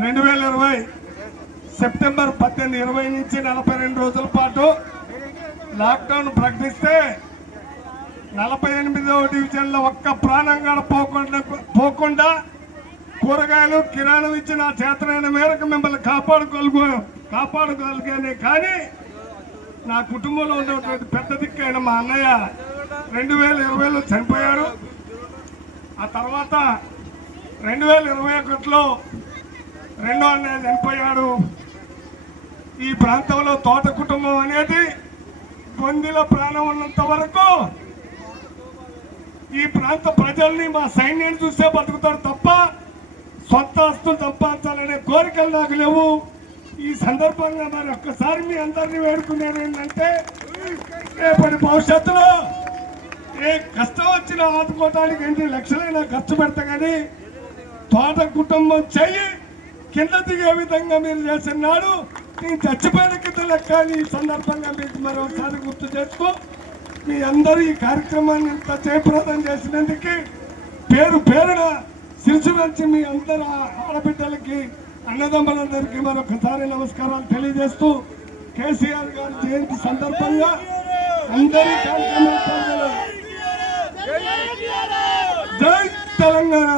2020 September 18, 20 నుంచి 42 రోజుల పాటు లాక్డౌన్ ప్రకటిస్తే 48వ డివిజన్లో ఒక్క ప్రాణం కూడా పోకుండా కూరగాయలు కిరాణం ఇచ్చిన చేతనైన మేరకు మిమ్మల్ని కాపాడుకోగలిగానే కానీ నా కుటుంబంలో ఉన్నటువంటి పెద్ద దిక్కైన మా అన్నయ్య 2020లో చనిపోయాడు. ఆ తర్వాత 2021లో రెండో అన్నయ్య చనిపోయాడు. ఈ ప్రాంతంలో తోట కుటుంబం అనేది గొంతుల ప్రాణం ఉన్నంత వరకు ఈ ప్రాంత ప్రజల్ని మా సైన్యాన్ని చూస్తే బతుకుతారు తప్ప సొంత ఆస్తులు సంపాదించాలనే కోరికలు నాకు లేవు. ఈ సందర్భంగా మరి ఒక్కసారి మీ అందరినీ వేడుకునేది ఏంటంటే రేపటి భవిష్యత్తులో ఏ కష్టం వచ్చినా ఆదుకోవడానికి ఎన్ని లక్షలైనా ఖర్చు పెడతా కానీ తోట కుటుంబం చెయ్యి కింద దిగే విధంగా మీరు చేసినాడు నేను చచ్చిపోయిన కింద లెక్క. ఈ సందర్భంగా మీకు మరోసారి గుర్తు చేసుకో. మీ అందరూ ఈ కార్యక్రమాన్ని ఇంత జయప్రదం చేసినందుకు పేరు పేరున శిరసు నుంచి మీ అందరు ఆడబిడ్డలకి అన్నదమ్ములందరికీ మరొకసారి నమస్కారాలు తెలియజేస్తూ కేసీఆర్ గారి జయంతి సందర్భంగా అందరి కార్యక్రమాలు జై తెలంగాణ.